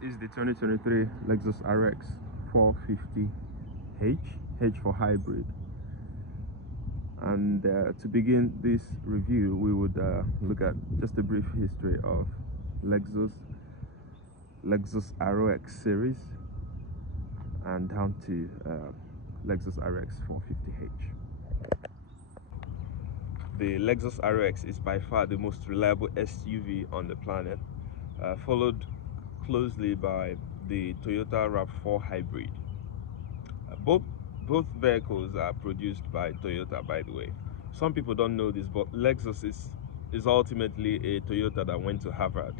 This is the 2023 Lexus RX 450H, H for hybrid. And to begin this review, we would look at just a brief history of Lexus RX series and down to Lexus RX 450H. The Lexus RX is by far the most reliable SUV on the planet, followed closely by the Toyota RAV4 Hybrid. Both vehicles are produced by Toyota, by the way. Some people don't know this, but Lexus is ultimately a Toyota that went to Harvard.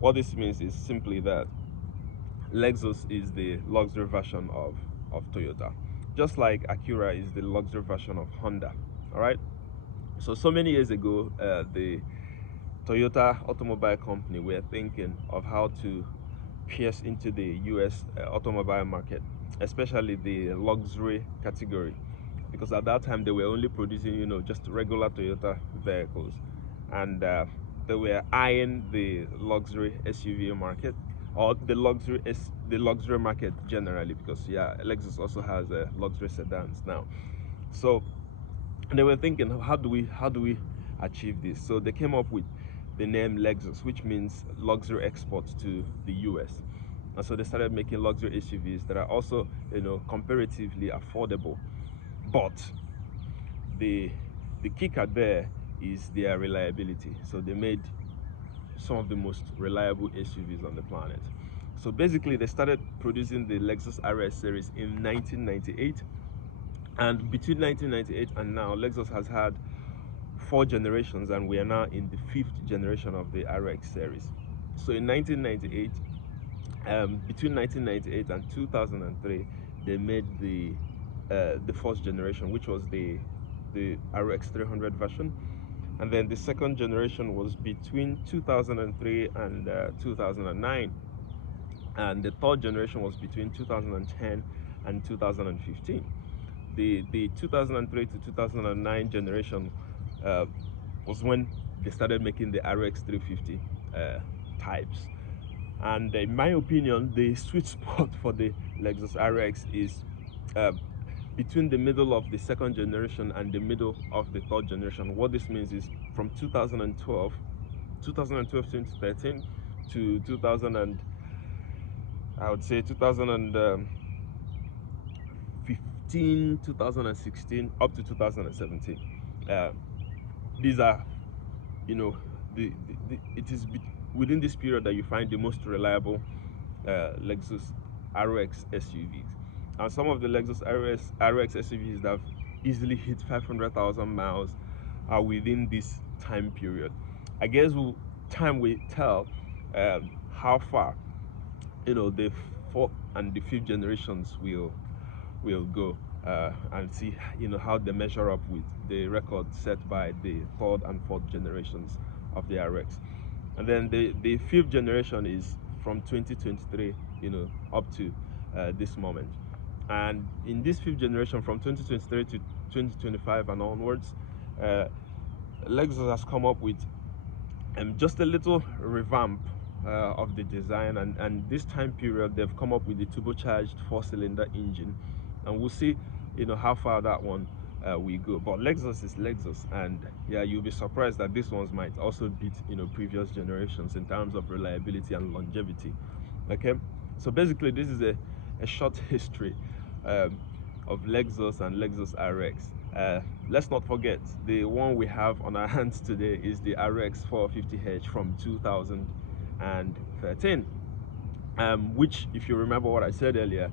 What this means is simply that Lexus is the luxury version of Toyota, just like Acura is the luxury version of Honda. All right. So many years ago, the Toyota Automobile Company were thinking of how to pierce into the US automobile market, especially the luxury category, because at that time they were only producing, just regular Toyota vehicles, and they were eyeing the luxury SUV market, or the luxury market generally, because Lexus also has luxury sedans now. So they were thinking, how do we achieve this? So they came up with the name Lexus, which means luxury export to the US. And so they started making luxury SUVs that are also, comparatively affordable. But the kicker there is their reliability. So they made some of the most reliable SUVs on the planet. So basically, they started producing the Lexus RS series in 1998. And between 1998 and now, Lexus has had 4 generations, and we are now in the 5th generation of the RX series. So in 1998, between 1998 and 2003, they made the 1st generation, which was the RX 300 version, and then the 2nd generation was between 2003 and 2009, and the 3rd generation was between 2010 and 2015. The 2003 to 2009 generation was when they started making the RX 350 types. And in my opinion, the sweet spot for the Lexus RX is between the middle of the 2nd generation and the middle of the 3rd generation. What this means is from 2012 to 2013 to 2015, 2016, up to 2017. These are, it is within this period that you find the most reliable Lexus RX SUVs. And some of the Lexus RX SUVs that have easily hit 500,000 miles are within this time period. I guess time will tell how far, the 4th and the 5th generations will go, and see, how they measure up with the record set by the 3rd and 4th generations of the RX. And then the 5th generation is from 2023, up to this moment. And in this 5th generation, from 2023 to 2025 and onwards, Lexus has come up with just a little revamp of the design, and this time period they've come up with the turbocharged 4-cylinder engine, and we'll see how far that one we go. But Lexus is Lexus, and you'll be surprised that this ones might also beat previous generations in terms of reliability and longevity. Okay, so basically this is a short history of Lexus and Lexus RX. Let's not forget, the one we have on our hands today is the RX 450H from 2013, which, if you remember what I said earlier,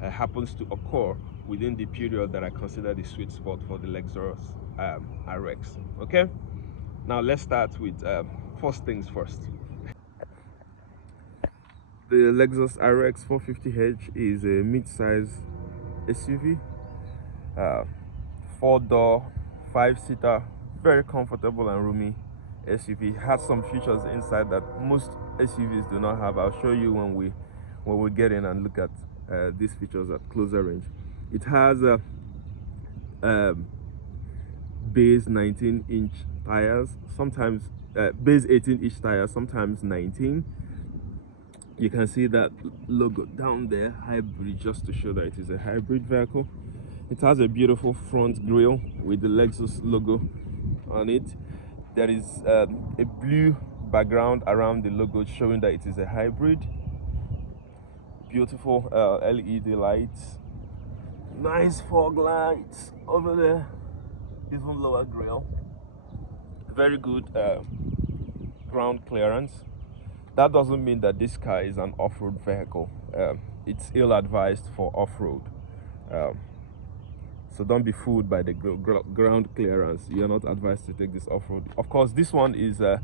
happens to occur within the period that I consider the sweet spot for the Lexus RX. Okay, now let's start with first things first. The Lexus RX 450H is a mid-size SUV, 4-door, 5-seater, very comfortable and roomy SUV. It has some features inside that most SUVs do not have. I'll show you when we get in and look at these features at closer range. It has a base 19-inch tires, sometimes base 18-inch tires, sometimes 19. You can see that logo down there, hybrid, just to show that it is a hybrid vehicle. It has a beautiful front grille with the Lexus logo on it. There is a blue background around the logo showing that it is a hybrid. Beautiful LED lights, nice fog lights over there, even lower grille. Very good ground clearance. That doesn't mean that this car is an off-road vehicle. It's ill-advised for off-road. Um, so don't be fooled by the ground clearance. You're not advised to take this off-road. Of course, this one is the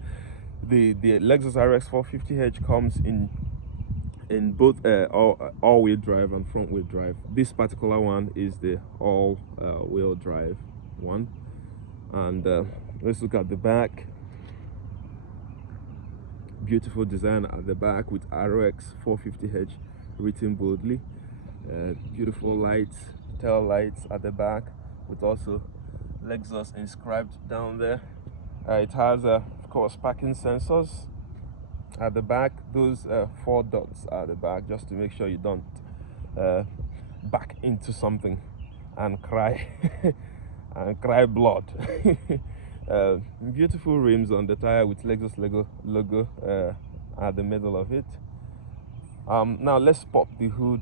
Lexus RX 450h comes in both all-wheel drive and front-wheel drive. This particular one is the all-wheel drive one. And let's look at the back. Beautiful design at the back with RX 450h written boldly. Beautiful lights, tail lights at the back with also Lexus inscribed down there. It has of course parking sensors at the back. Those 4 dots at the back, just to make sure you don't back into something and cry and cry blood. Beautiful rims on the tire with Lexus logo at the middle of it. Now let's pop the hood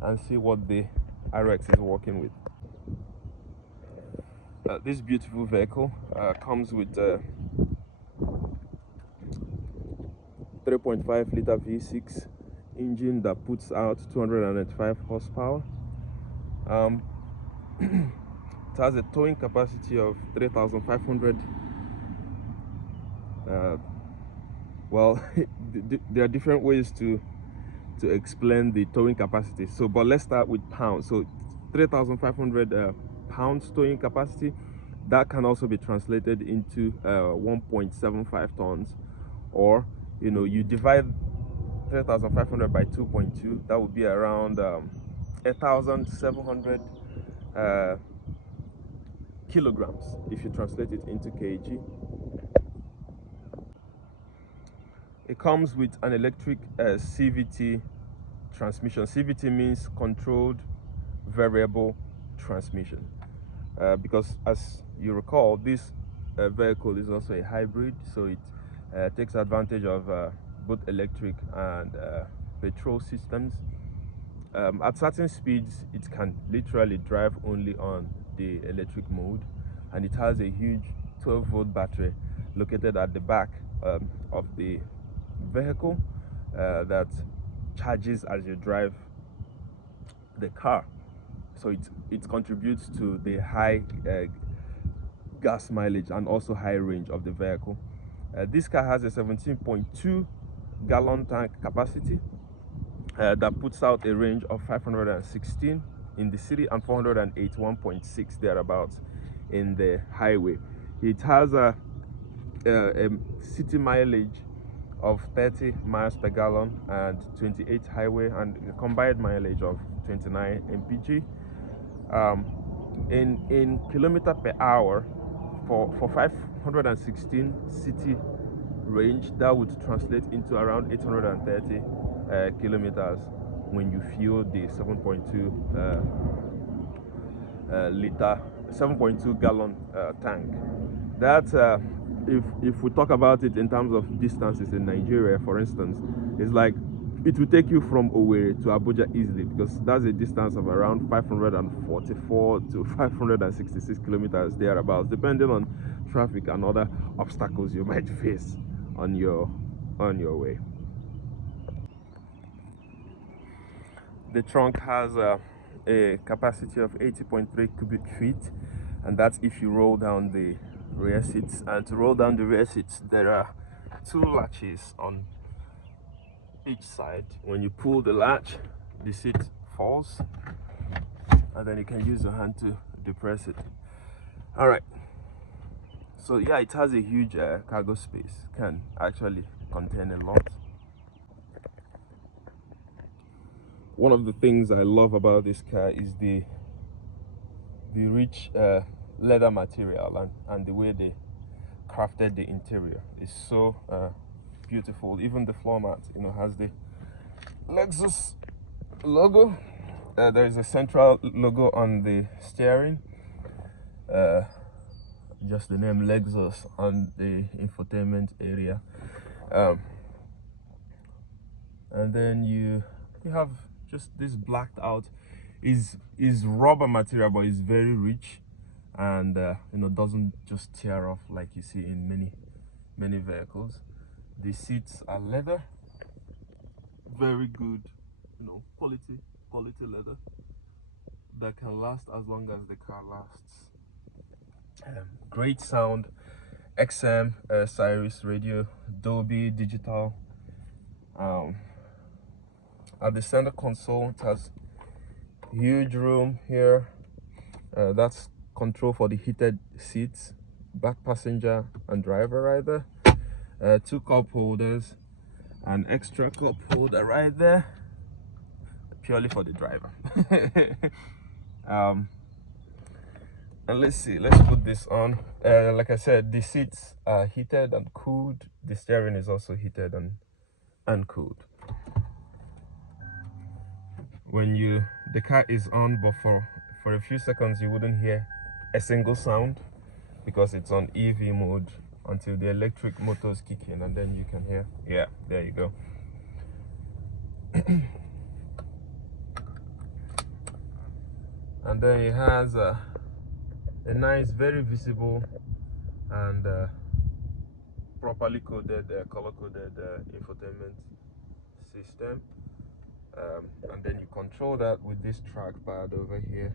and see what the RX is working with. This beautiful vehicle comes with 3.5 liter V6 engine that puts out 295 horsepower. It has a towing capacity of 3,500. Well, there are different ways to explain the towing capacity. So, but let's start with pounds. So, 3,500 pounds towing capacity. That can also be translated into 1.75 tons, or you divide 3,500 by 2.2. That would be around 8,700 kilograms if you translate it into kg. It comes with an electric CVT transmission. CVT means controlled variable transmission, because as you recall, this vehicle is also a hybrid, so it takes advantage of both electric and petrol systems. At certain speeds, it can literally drive only on the electric mode, and it has a huge 12-volt battery located at the back of the vehicle that charges as you drive the car. So it contributes to the high gas mileage and also high range of the vehicle. This car has a 17.2 gallon tank capacity that puts out a range of 516 in the city and 481.6 thereabouts in the highway. It has a city mileage of 30 miles per gallon and 28 highway, and a combined mileage of 29 mpg. In kilometer per hour for 516 city range, that would translate into around 830 kilometers when you fuel the 7.2 gallon tank. That if we talk about it in terms of distances in Nigeria, for instance, it's like it will take you from Owerri to Abuja easily, because that's a distance of around 544 to 566 kilometers thereabouts, depending on traffic and other obstacles you might face on your way. The trunk has a capacity of 80.3 cubic feet, and that's if you roll down the rear seats. And to roll down the rear seats, there are 2 latches on each side. When you pull the latch, the seat falls, and then you can use your hand to depress it. All right, so yeah, it has a huge cargo space, can actually contain a lot. One of the things I love about this car is the rich leather material and the way they crafted the interior is so beautiful. Even the floor mat, has the Lexus logo. There is a central logo on the steering. Just the name Lexus on the infotainment area. And then you have just this blacked out is rubber material, but it's very rich, and doesn't just tear off like you see in many vehicles. The seats are leather, very good, quality leather that can last as long as the car lasts. Great sound, XM, Sirius radio, Dolby Digital. At the center console, it has huge room here. That's control for the heated seats, back passenger and driver right there. 2 cup holders, an extra cup holder right there, purely for the driver. And let's put this on. Like I said, the seats are heated and cooled. The steering is also heated and cooled. When the car is on, but for a few seconds you wouldn't hear a single sound because it's on EV mode until the electric motors kick in, and then you can hear. Yeah, there you go. And then it has a nice, very visible and properly coded, color-coded infotainment system. And then you control that with this trackpad over here.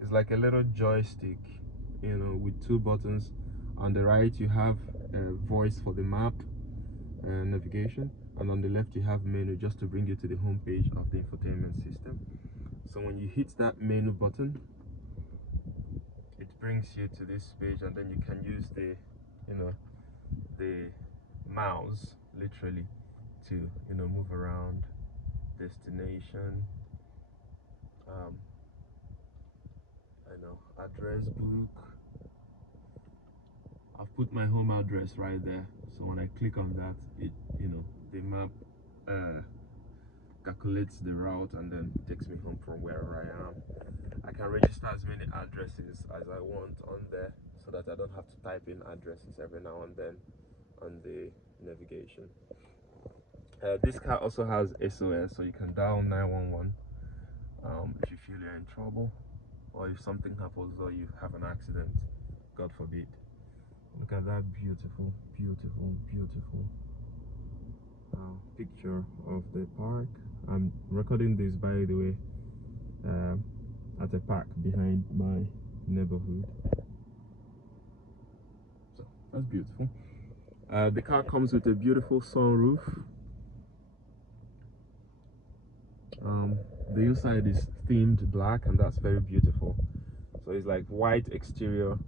It's like a little joystick, with 2 buttons. On the right you have voice for the map and navigation, and on the left you have menu, just to bring you to the home page of the infotainment system. So when you hit that menu button, it brings you to this page, and then you can use the mouse literally to move around. Destination, address book. I've put my home address right there, so when I click on that, it the map calculates the route and then takes me home from wherever I am. I can register as many addresses as I want on there, so that I don't have to type in addresses every now and then on the navigation. This car also has SOS, so you can dial 911 if you feel you're in trouble, or if something happens or you have an accident, God forbid. Look at that beautiful picture of the park. I'm recording this, by the way, at a park behind my neighborhood. So that's beautiful. The car comes with a beautiful sunroof. The inside is themed black, and that's very beautiful. So it's like white exterior,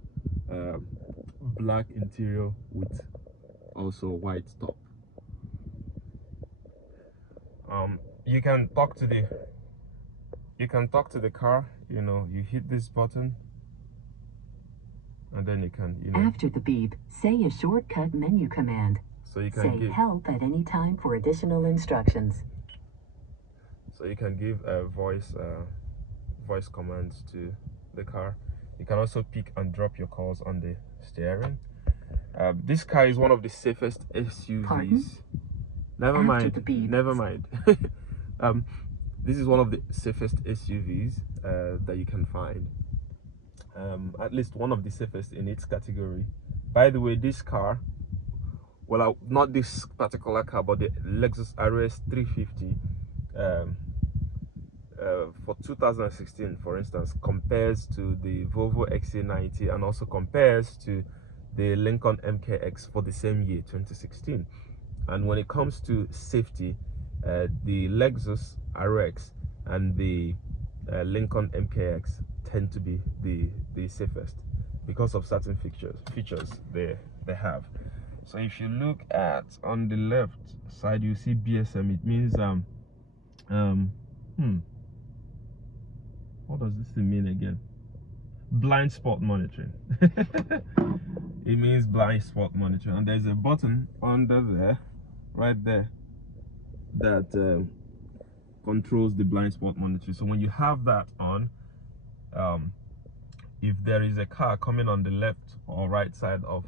black interior with also white top. You can talk to the car. You hit this button, and then you can after the beep, say a shortcut menu command. So you can say help at any time for additional instructions. So you can give voice commands to the car. You can also pick and drop your calls on the steering. This car is one of the safest SUVs. Pardon? Never mind. This is one of the safest SUVs that you can find. At least one of the safest in its category. By the way, this car, well, not this particular car, but the Lexus RS 350 for 2016, for instance, compares to the Volvo XC90 and also compares to the Lincoln MKX for the same year, 2016. And when it comes to safety, the Lexus RX and the Lincoln MKX tend to be the safest because of certain features they have. So if you look at on the left side, you see BSM. It means what does this thing mean again? Blind spot monitoring. It means blind spot monitoring, and there's a button under there, right there, that controls the blind spot monitoring. So when you have that on, if there is a car coming on the left or right side of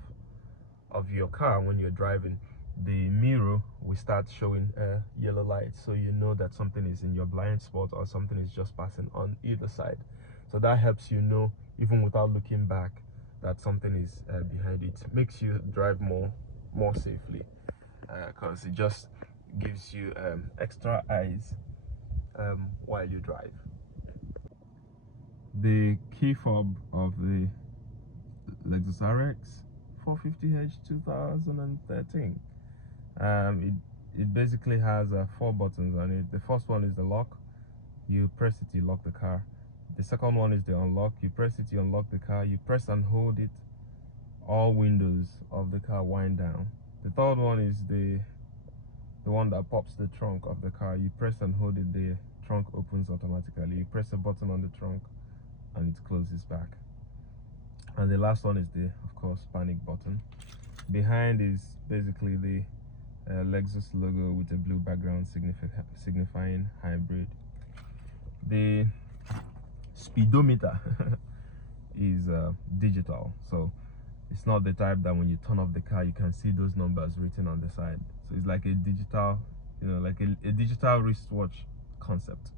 your car when you're driving, the mirror will start showing yellow lights, so you know that something is in your blind spot or something is just passing on either side. So that helps you know, even without looking back, that something is behind it. Makes you drive more safely, because it just gives you extra eyes while you drive. The key fob of the Lexus RX 450h 2013. It basically has 4 buttons on it. The first one is the lock. You press it, you lock the car. The second one is the unlock. You press it, you unlock the car. You press and hold it, all windows of the car wind down. The third one is the one that pops the trunk of the car. You press and hold it, the trunk opens automatically. You press a button on the trunk and it closes back. And the last one is the, of course, panic button. Behind is basically the Lexus logo with a blue background signifying hybrid. The speedometer is digital, so it's not the type that when you turn off the car you can see those numbers written on the side. So it's like a digital, like a digital wristwatch concept.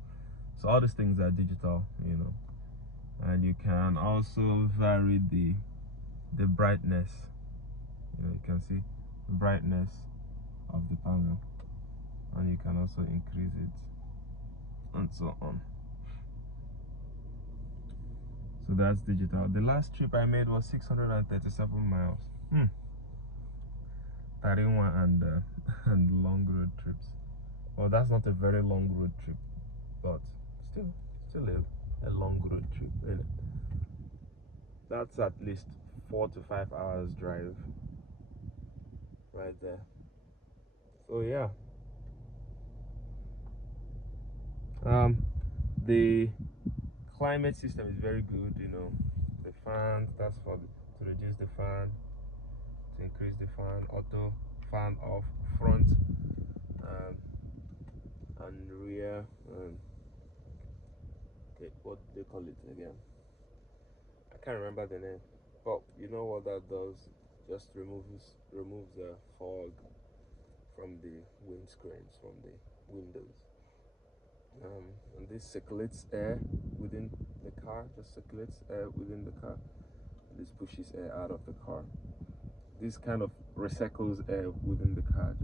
So all these things are digital, and you can also vary the brightness. You can see the brightness of the panel, and you can also increase it and so on. So that's digital. The last trip I made was 637 miles. 31 and long road trips. Well, that's not a very long road trip, but still a long road trip, isn't it? That's at least 4 to 5 hours drive right there. So yeah, the climate system is very good. The fan, that's for to reduce the fan, to increase the fan, auto fan off, front and rear. What do they call it again? I can't remember the name, but you know what that does? Just removes the fog from the windscreens, from the windows. And this circulates air within the car, just circulates air within the car. This pushes air out of the car. This kind of recycles air within the car,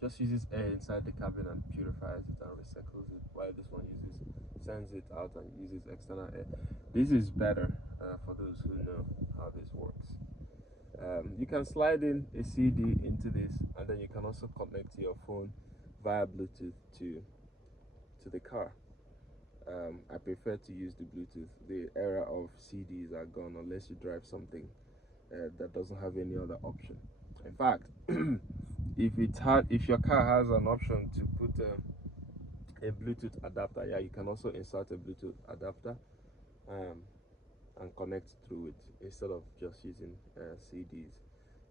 just uses air inside the cabin and purifies it and recycles it, while this one sends it out and uses external air. This is better for those who know how this works. You can slide in a CD into this, and then you can also connect your phone via Bluetooth to the car. I prefer to use the Bluetooth. The era of CDs are gone unless you drive something that doesn't have any other option. In fact, if your car has an option to put a Bluetooth adapter, yeah, you can also insert a Bluetooth adapter and connect through it instead of just using CDs.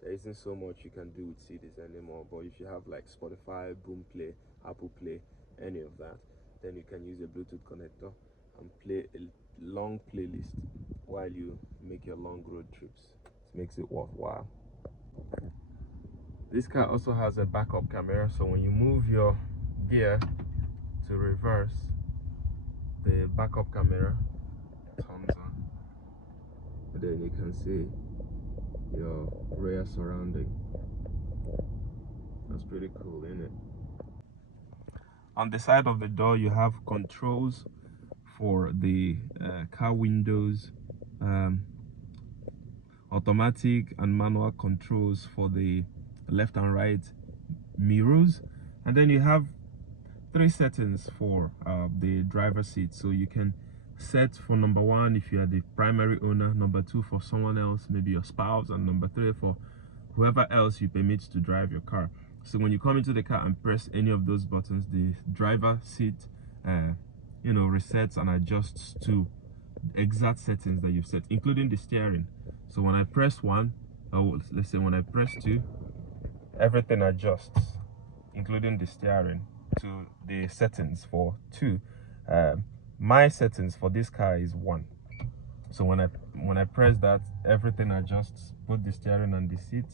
There isn't so much you can do with CDs anymore, but if you have like Spotify, Boomplay, Apple Play, any of that, then you can use a Bluetooth connector and play a long playlist while you make your long road trips. It makes it worthwhile. This car also has a backup camera, so when you move your gear to reverse, the backup camera turns on, and then you can see your rear surrounding. That's pretty cool, isn't it? On the side of the door, you have controls for the car windows, automatic and manual controls for the left and right mirrors, and then you have 3 settings for the driver's seat. So you can set for number 1 if you are the primary owner, number 2 for someone else, maybe your spouse, and number 3 for whoever else you permit to drive your car. So when you come into the car and press any of those buttons, the driver seat resets and adjusts to exact settings that you've set, including the steering. So when I press 1, or let's say when I press 2, everything adjusts, including the steering. to the settings for 2. My settings for this car is 1. So when I press that, everything adjusts. Both the steering and the seat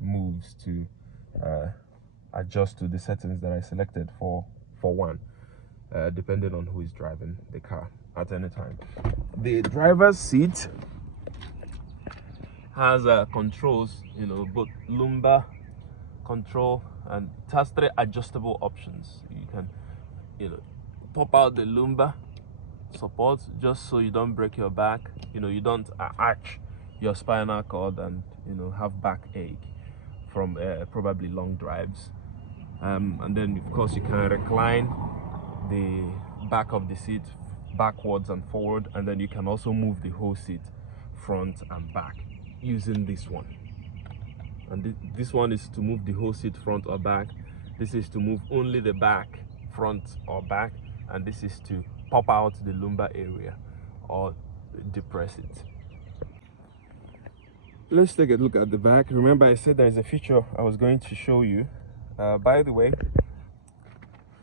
moves to adjust to the settings that I selected for 1, depending on who is driving the car at any time. The driver's seat has controls, both lumbar control, and it has 3 adjustable options. You can pop out the lumbar support just so you don't break your back, you don't arch your spinal cord and have backache from probably long drives. And then of course you can recline the back of the seat backwards and forward, and then you can also move the whole seat front and back using this one. And this one is to move the whole seat front or back. This is to move only the back, front or back, and this is to pop out the lumbar area or depress it. Let's take a look at the back. Remember I said there is a feature I was going to show you. By the way,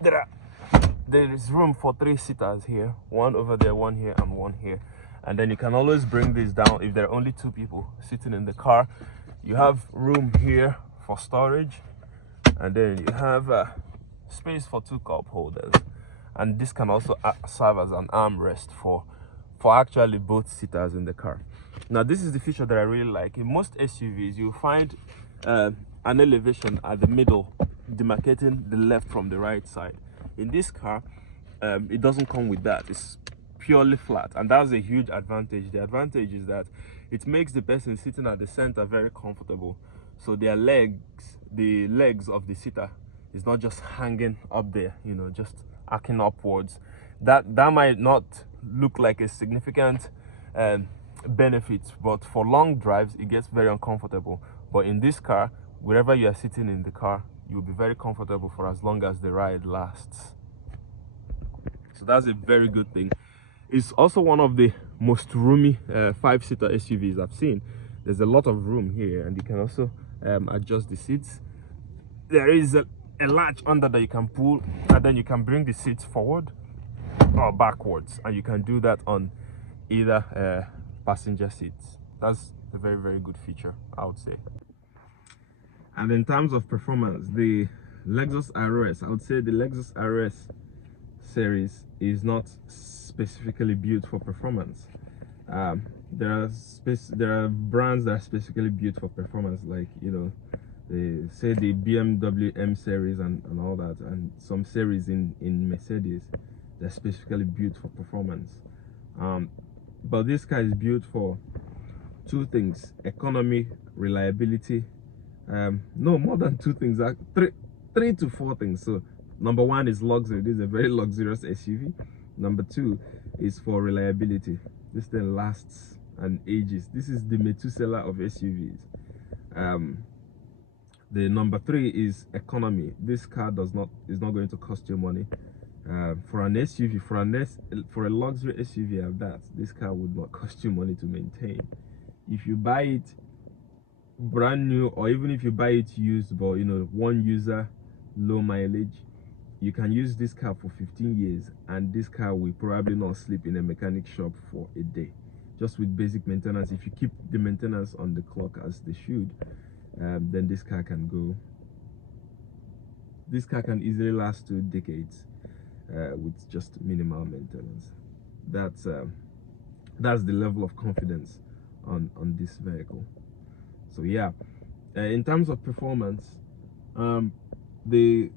there is room for 3 seaters here, 1 over there, 1 here, and 1 here. And then you can always bring this down if there are only 2 people sitting in the car. You have room here for storage, and then you have space for 2 cup holders, and this can also serve as an armrest for actually both seaters in the car. Now this is the feature that I really like. In most SUVs you'll find an elevation at the middle demarcating the left from the right side. In this car it doesn't come with that. It's purely flat, and that's a huge advantage. The advantage is that it makes the person sitting at the center very comfortable, so their legs, the legs of the seater, is not just hanging up there, just arcing upwards. That might not look like a significant benefit, but for long drives it gets very uncomfortable. But in this car, wherever you are sitting in the car, you'll be very comfortable for as long as the ride lasts. So that's a very good thing. It's also one of the most roomy 5-seater SUVs I've seen. There's a lot of room here, and you can also adjust the seats. There is a latch under that you can pull, and then you can bring the seats forward or backwards, and you can do that on either passenger seats. That's a very, very good feature, I would say. And in terms of performance, the Lexus RS, I would say the Lexus RS series is not specifically built for performance. There are brands that are specifically built for performance, like they say the BMW M series and all that, and some series in Mercedes, they're specifically built for performance. But this car is built for 2 things: economy, reliability. No, more than 2 things, 3 to 4 things. So number 1 is luxury. This is a very luxurious SUV. Number 2 is for reliability. This thing lasts and ages. This is the Methuselah of SUVs. The number 3 is economy. This car is not going to cost you money. For an SUV, for a luxury SUV of that, this car would not cost you money to maintain. If you buy it brand new, or even if you buy it used, but one user, low mileage, you can use this car for 15 years, and this car will probably not sleep in a mechanic shop for a day, just with basic maintenance. If you keep the maintenance on the clock as they should, then this car can easily last 2 decades with just minimal maintenance. That's the level of confidence on this vehicle. So yeah, in terms of performance, the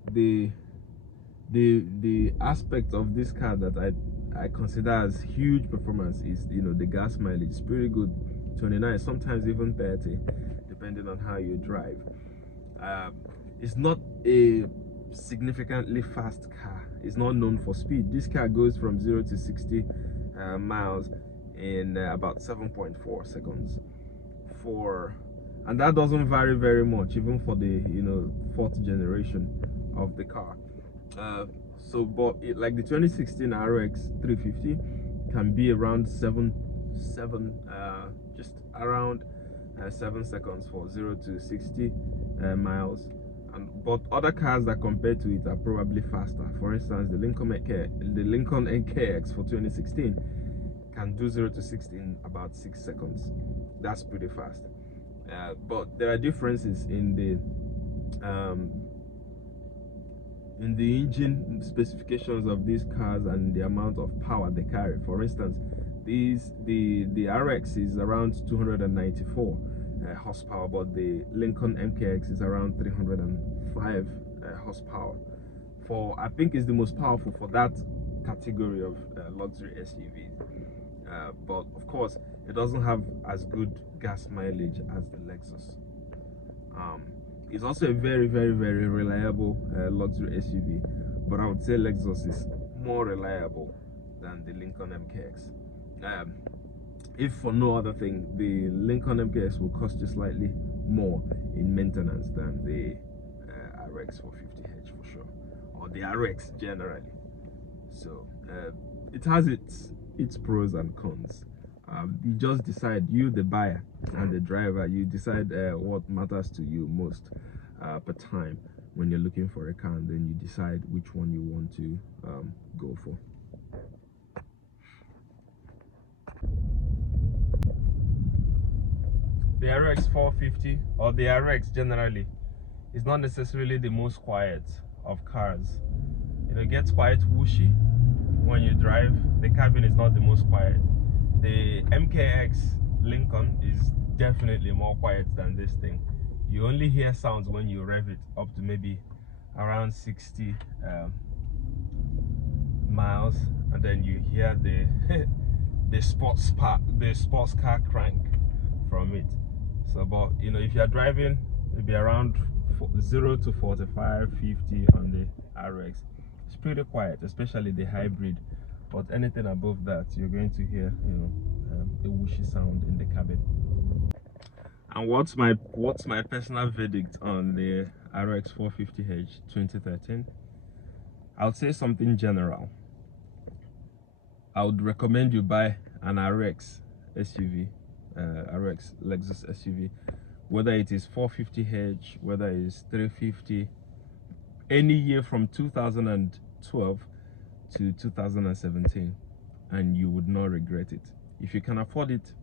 aspect of this car that I consider as huge performance is the gas mileage. It's pretty good, 29, sometimes even 30, depending on how you drive. It's not a significantly fast car. It's not known for speed. This car goes from 0 to 60 miles in about 7.4 seconds. And that doesn't vary very much, even for the 4th generation of the car. But like the 2016 RX 350 can be around just around 7 seconds for 0 to 60 miles, and but other cars that compare to it are probably faster. For instance, the Lincoln NKX for 2016 can do 0 to 60 in about 6 seconds. That's pretty fast. But there are differences in the engine specifications of these cars and the amount of power they carry. For instance, the RX is around 294 horsepower, but the Lincoln MKX is around 305 horsepower. I think it's the most powerful for that category of luxury SUV. But of course, it doesn't have as good gas mileage as the Lexus. It's also a very, very, very reliable luxury SUV, but I would say Lexus is more reliable than the Lincoln MKX. If for no other thing, the Lincoln MKX will cost you slightly more in maintenance than the RX 450h for sure, or the RX generally. So it has its pros and cons. You just decide, you the buyer and the driver, you decide what matters to you most per time when you're looking for a car, and then you decide which one you want to go for. The RX 450 or the RX generally is not necessarily the most quiet of cars. It gets quite whooshy when you drive. The cabin is not the most quiet. The MKX Lincoln is definitely more quiet than this thing. You only hear sounds when you rev it up to maybe around 60 miles, and then you hear the the sports car crank from it. So, but if you're driving maybe around 0 to 45, 50 on the RX, it's pretty quiet, especially the hybrid. But anything above that, you're going to hear a whooshy sound in the cabin. And what's my personal verdict on the RX 450h 2013? I would say something general. I would recommend you buy an RX SUV, RX Lexus SUV, whether it is 450h, whether it is 350, any year from 2012 to 2017, and you would not regret it. If you can afford it,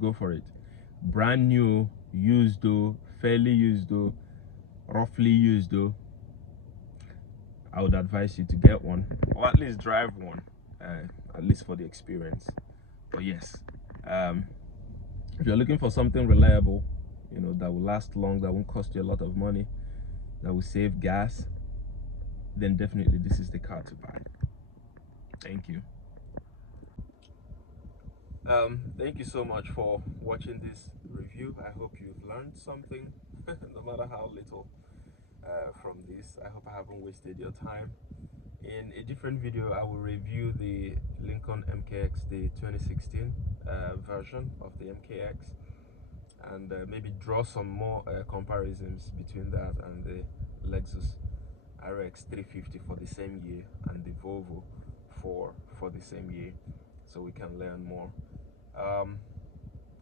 go for it. Brand new, used though, fairly used though, roughly used though, I would advise you to get one, or at least drive one, at least for the experience. But yes, if you're looking for something reliable, that will last long, that won't cost you a lot of money, that will save gas, then definitely this is the car to buy. Thank you. Thank you so much for watching this review. I hope you've learned something, no matter how little, from this. I hope I haven't wasted your time. In a different video, I will review the Lincoln MKX, the 2016 version of the MKX, and maybe draw some more comparisons between that and the Lexus RX 350 for the same year and the Volvo for the same year, so we can learn more.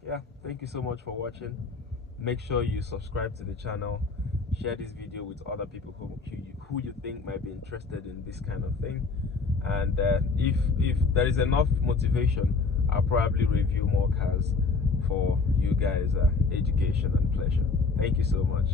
Yeah, thank you so much for watching. Make sure you subscribe to the channel, share this video with other people who you think might be interested in this kind of thing, and if there is enough motivation, I'll probably review more cars for you guys' education and pleasure. Thank you so much.